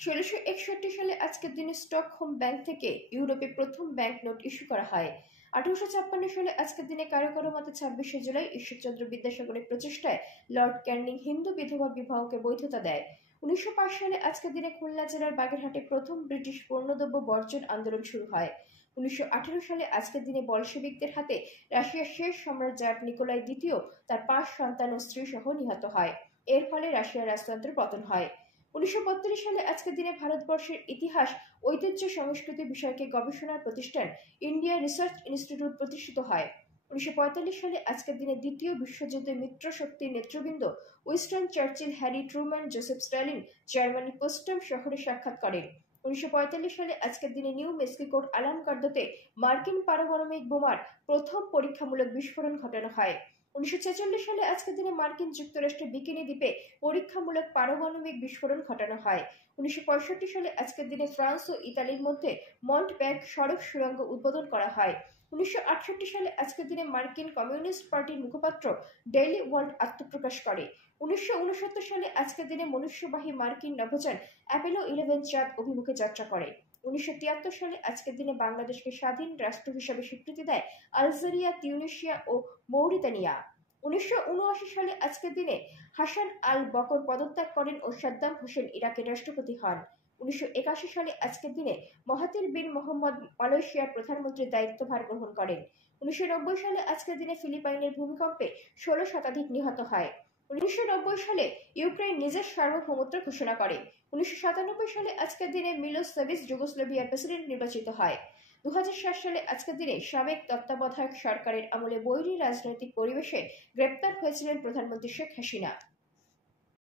1661 সালে আজকের দিনে স্টকহোম ব্যাংক থেকে ইউরোপে প্রথম ব্যাংক নোট ইস্যু করা হয়। 1856 সালে আজকের দিনে কারো কারো মতে 26শে জুলাই ঈশ্বরচন্দ্র বিদ্যাসাগরের প্রচেষ্টায় লর্ড ক্যানিং হিন্দু বিধবা বিবাহকে বৈধতা দেয়। 1905 সালে আজকের দিনে খুলনা জেলার বাগেরহাটে প্রথম ব্রিটিশ পণ্যদ্রব্য বর্জন আন্দোলন শুরু হয়। 1918 সালে আজকের দিনে বলশেভিকদের হাতে রাশিয়ার শেষ সম্রাট জার নিকোলাই দ্বিতীয় তার 5 সন্তান ও স্ত্রী সহ নিহত হয়। এর ফলে রাশিয়ার রাজতন্ত্রের পতন হয়। 1932 সালে আজকের দিনে ভারতবর্ষের ইতিহাস, ঐতিহ্য, সংস্কৃতি বিষয়কে গবেষণার প্রতিষ্ঠান ইন্ডিয়া রিসার্চ ইনস্টিটিউট প্রতিষ্ঠিত হয়। 1945 সালে আজকের দিনে দ্বিতীয় বিশ্বযুদ্ধে মিত্র শক্তির নেতৃবৃন্দ Winston Churchill, Harry Truman, Joseph Stalin জার্মানির পোস্টম শহরে সাক্ষাৎ করেন। 1945 সালে আজকের দিনে নিউ মেক্সিকোর আলামকার্দোতে মার্কিন পারমাণবিক বোমার প্রথম পরীক্ষামূলক বিস্ফোরণ ঘটানো হয়। 1946 সালে আজকের দিনে মার্কিন যুক্তরাষ্ট্রের বিকিনি দ্বীপে পরীক্ষামূলক পারমাণবিক বিস্ফোরণ ঘটানো হয়। 1965 সালে আজকের দিনে ফ্রান্স ও ইতালির মধ্যে মন্টব্যাক সড়ক সুড়ঙ্গ উদ্বোধন করা হয়। 1968 সালে আজকের দিনে মার্কিন কমিউনিস্ট পার্টির মুখপাত্র ডেইলি ওয়ার্ল্ড আত্মপ্রকাশ করে। 1969 সালে আজকের দিনে মনুষ্যবাহী মার্কিন নভোযান অ্যাপোলো 11 চাঁদ অভিমুখে যাত্রা করে। 1973 সালে আজকের দিনে বাংলাদেশকে স্বাধীন রাষ্ট্র হিসেবে স্বীকৃতি দেয় আলজেরিয়া, তিউনিসিয়া ও মৌরিতানিয়া। 1979 সালে আজকের দিনে হাসান আল বকর পদত্যাগ করেন ও সাদ্দাম হোসেন ইরাকের রাষ্ট্রপতি হন। 1981 সালে আজকের দিনে মহাতির বিন মোহাম্মদ মালয়েশিয়ার প্রধানমন্ত্রীর দায়িত্বভার গ্রহণ করেন। 1990 সালে আজকের দিনে ফিলিপাইনের ভূমিকম্পে 16 শতাধিক নিহত হয়। 1990 সালে ইউক্রেন নিজের সার্বভৌমত্ব ঘোষণা করে। 1997 সালে আজকের দিনে মিলোসেভিচ যুগোস্লাভিয়ার প্রেসিডেন্ট নির্বাচিত হয়। 2007 সালে আজকের দিনে সাবেক তত্ত্বাবধায়ক সরকারের আমলে বৈরী রাজনৈতিক পরিবেশে গ্রেপ্তার হয়েছিলেন প্রধানমন্ত্রী শেখ হাসিনা।